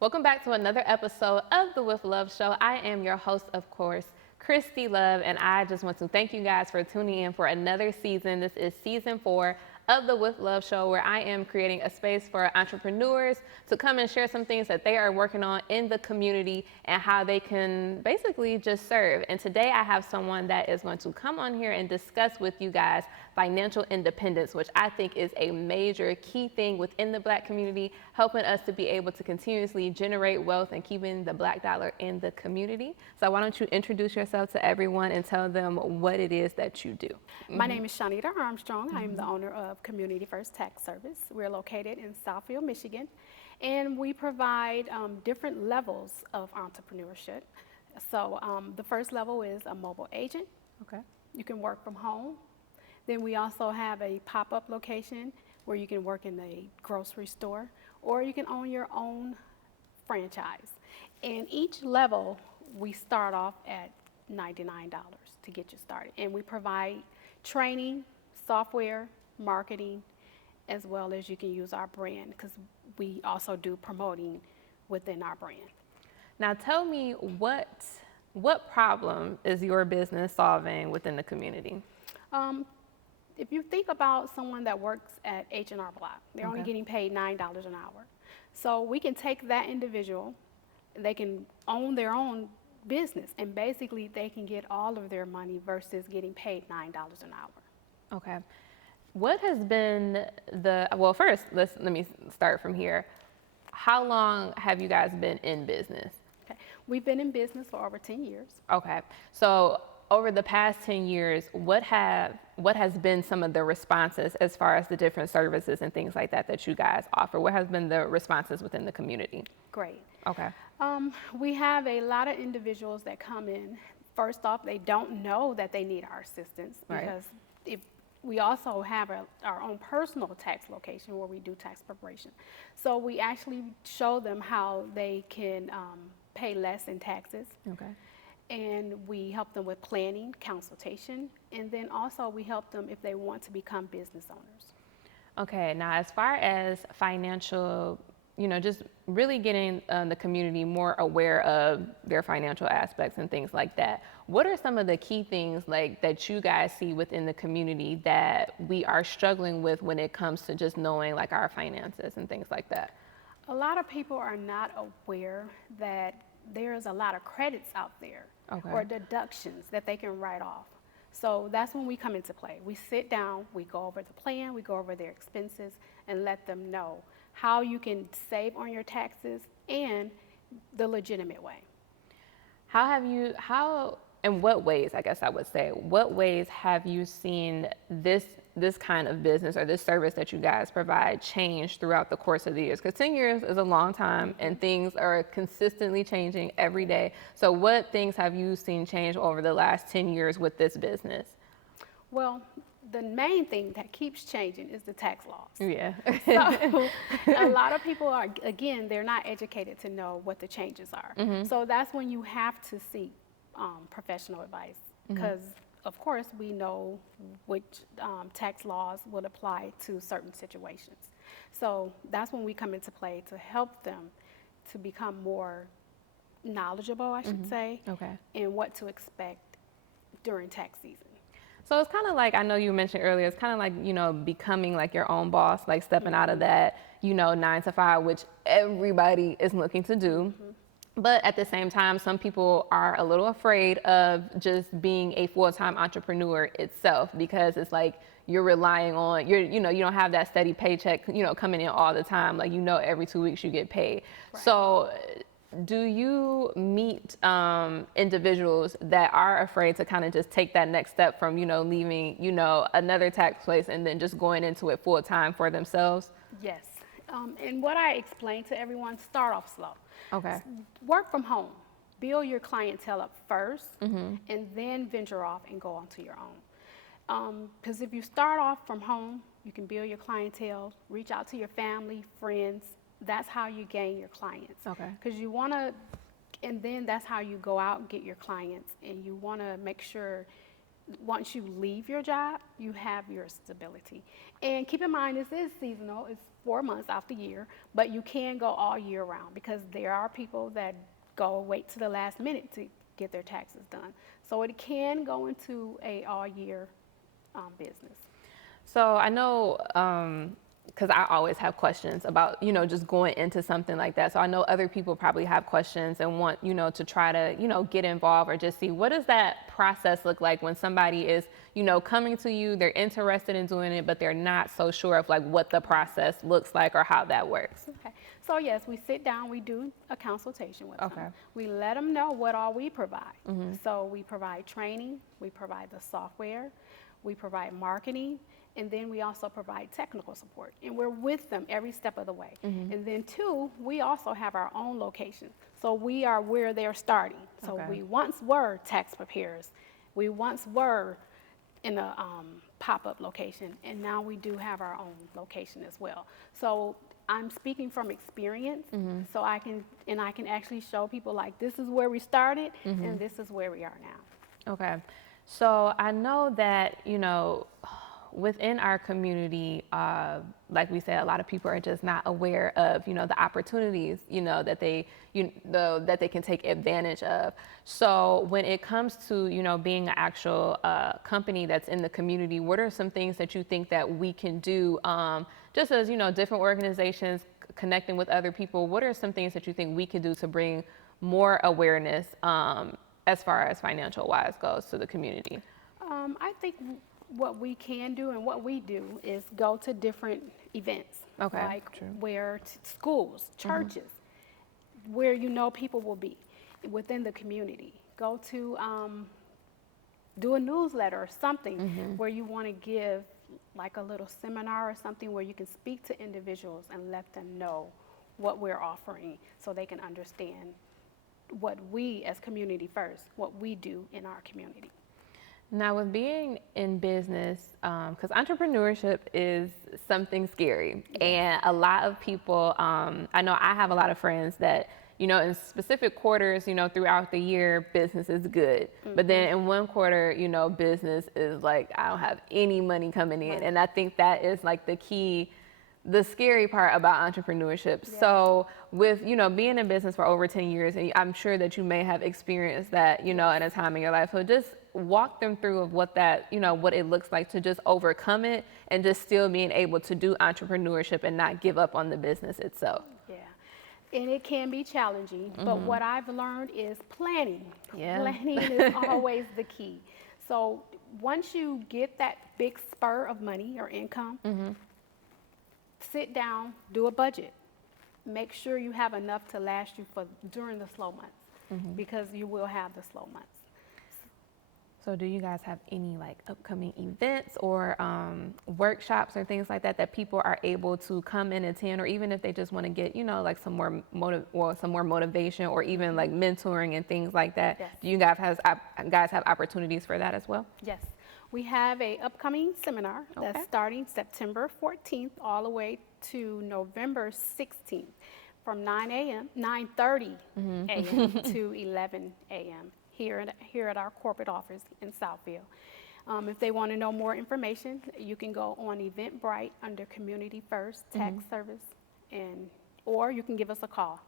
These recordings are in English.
Welcome back to another episode of the With Love Show. I am your host, of course, Kristy Love, and I just want to thank you guys for tuning in for another season. This is season 4 of the With Love Show, where I am creating a space for entrepreneurs to come and share some things that they are working on in the community and how they can basically just serve. And today I have someone that is going to come on here and discuss with you guys financial independence, which I think is a major key thing within the Black community, helping us to be able to continuously generate wealth and keeping the Black dollar in the community. So why don't you introduce yourself to everyone and tell them what it is that you do. My name is Seanita Armstrong. I am the owner of Community First Tax Service. We're located in Southfield, Michigan, and we provide different levels of entrepreneurship. So the first level is a mobile agent. Okay. You can work from home. Then we also have a pop-up location where you can work in a grocery store, or you can own your own franchise. And each level, we start off at $99 to get you started. And we provide training, software, marketing, as well as you can use our brand, because we also do promoting within our brand. Now tell me what problem is your business solving within the community? If you think about someone that works at H&R Block, they're only Okay. getting paid $9 an hour. So we can take that individual, they can own their own business, and basically they can get all of their money versus getting paid $9 an hour. Okay. What has been first, let me start from here. How long have you guys been in business? Okay. We've been in business for over 10 years. Okay. So over the past 10 years, what has been some of the responses as far as the different services and things like that you guys offer? What has been the responses within the community? Great. Okay. We have a lot of individuals that come in. First off, they don't know that they need our assistance, because if we also have our own personal tax location where we do tax preparation. So we actually show them how they can pay less in taxes. Okay. And we help them with planning, consultation, and then also we help them if they want to become business owners. Okay, now as far as financial, just really getting the community more aware of their financial aspects and things like that, what are some of the key things like that you guys see within the community that we are struggling with when it comes to just knowing like our finances and things like that? A lot of people are not aware that there's a lot of credits out there. Okay. Or deductions that they can write off. So that's when we come into play. We sit down, we go over the plan, we go over their expenses, and let them know how you can save on your taxes and the legitimate way. In what ways, I guess I would say, what ways have you seen this kind of business or this service that you guys provide change throughout the course of the years? Because 10 years is a long time and things are consistently changing every day. So what things have you seen change over the last 10 years with this business? Well, the main thing that keeps changing is the tax laws. Yeah. So a lot of people are, again, they're not educated to know what the changes are. So that's when you have to seek professional advice, because of course we know which tax laws would apply to certain situations. So that's when we come into play to help them to become more knowledgeable, I should say, Okay. and what to expect during tax season. So it's kind of like, I know you mentioned earlier, it's kind of like, becoming like your own boss, like stepping out of that, 9 to 5, which everybody is looking to do. But at the same time, some people are a little afraid of just being a full-time entrepreneur itself, because it's like you're relying on, you don't have that steady paycheck, coming in all the time. Like, every 2 weeks you get paid. Right. So do you meet individuals that are afraid to kind of just take that next step from, leaving, another tax place and then just going into it full-time for themselves? Yes. And what I explain to everyone, start off slow. Okay. Work from home. Build your clientele up first, and then venture off and go onto your own. Because if you start off from home, you can build your clientele, reach out to your family, friends. That's how you gain your clients. Okay. Because you want to, and then that's how you go out and get your clients. And you want to make sure once you leave your job, you have your stability. And keep in mind, this is seasonal. It's 4 months out the year, but you can go all year round because there are people that wait to the last minute to get their taxes done. So it can go into a all year business. So I know, because I always have questions about, just going into something like that. So I know other people probably have questions and want, to try to, get involved or just see what does that process look like when somebody is, coming to you, they're interested in doing it, but they're not so sure of like what the process looks like or how that works. Okay. So yes, we sit down, we do a consultation with Okay. them. We let them know what all we provide. So we provide training, we provide the software, we provide marketing, and then we also provide technical support. And we're with them every step of the way. And then two, we also have our own location. So we are where they're starting. So Okay. we once were tax preparers. We once were in a pop-up location, and now we do have our own location as well. So I'm speaking from experience, so I can actually show people like this is where we started and this is where we are now. Okay. So I know that, within our community, like we said, a lot of people are just not aware of, the opportunities, that they can take advantage of. So when it comes to, being an actual company that's in the community, what are some things that you think that we can do, just as, different organizations connecting with other people? What are some things that you think we could do to bring more awareness as far as financial wise goes to the community? I think what we can do and what we do is go to different events, Okay, like true. where schools, churches, where people will be within the community. Go to do a newsletter or something where you want to give like a little seminar or something where you can speak to individuals and let them know what we're offering so they can understand what we as Community First, what we do in our community. Now, with being in business, because entrepreneurship is something scary, and a lot of people, I know I have a lot of friends that, in specific quarters, throughout the year, business is good. But then in one quarter, business is like, I don't have any money coming in. And I think that is like the scary part about entrepreneurship. Yeah. So with, being in business for over 10 years, and I'm sure that you may have experienced that, at a time in your life. So just walk them through of what that, what it looks like to just overcome it and just still being able to do entrepreneurship and not give up on the business itself. Yeah, and it can be challenging, but what I've learned is planning. Yeah. Planning is always the key. So once you get that big spur of money or income, sit down, do a budget. Make sure you have enough to last you during the slow months, because you will have the slow months. So do you guys have any like upcoming events or workshops or things like that that people are able to come and attend, or even if they just want to get, like some more motivation or even like mentoring and things like that? Yes. Do you guys have opportunities for that as well? Yes, we have a upcoming seminar that's Okay. starting September 14th all the way to November 16th from 9:30 a.m. to 11 a.m. here at our corporate office in Southfield. If they want to know more information, you can go on Eventbrite under Community First Tax Service, or you can give us a call.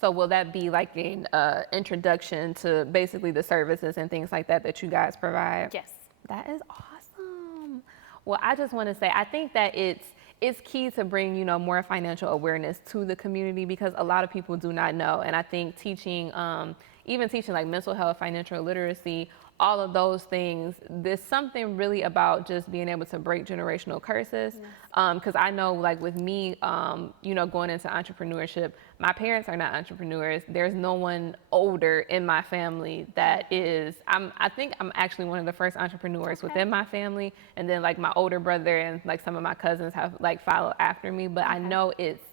So will that be like an introduction to basically the services and things like that you guys provide? Yes. That is awesome. Well, I just want to say, I think that it's key to bring, more financial awareness to the community, because a lot of people do not know. And I think teaching, even teaching like mental health, financial literacy, all of those things, there's something really about just being able to break generational curses. Because I know like with me, going into entrepreneurship, my parents are not entrepreneurs. There's no one older in my family that is. I think I'm actually one of the first entrepreneurs within my family. And then like my older brother and like some of my cousins have like followed after me. But I know it's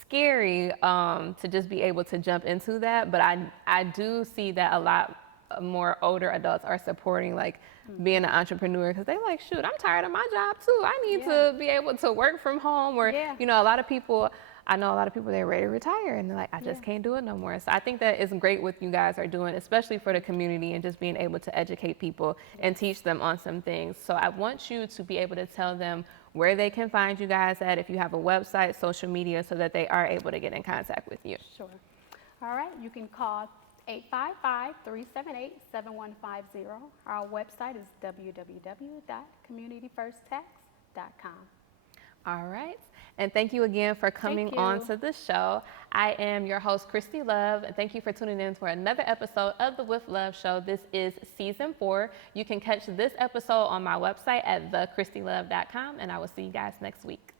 scary to just be able to jump into that. But I do see that a lot more older adults are supporting like being an entrepreneur, because they're like, shoot, I'm tired of my job too. I need to be able to work from home, or a lot of people I know a lot of people, they're ready to retire and they're like, I just can't do it no more. So I think that is great what you guys are doing, especially for the community and just being able to educate people and teach them on some things. So I want you to be able to tell them where they can find you guys at, if you have a website, social media, so that they are able to get in contact with you. Sure. All right, you can call 855-378-7150. Our website is www.communityfirsttax.com. All right. And thank you again for coming on to the show. I am your host, Kristy Love, and thank you for tuning in for another episode of the With Love Show. This is season 4. You can catch this episode on my website at thekristlove.com, and I will see you guys next week.